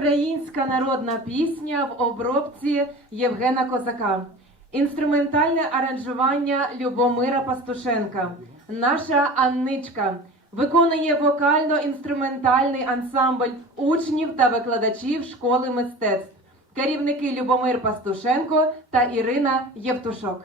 Українська народна пісня в обробці Євгена Козака. Інструментальне аранжування Любомира Пастушенка. Наша Анничка виконує вокально-інструментальний ансамбль учнів та викладачів школи мистецтв. Керівники Любомир Пастушенко та Ірина Євтушок.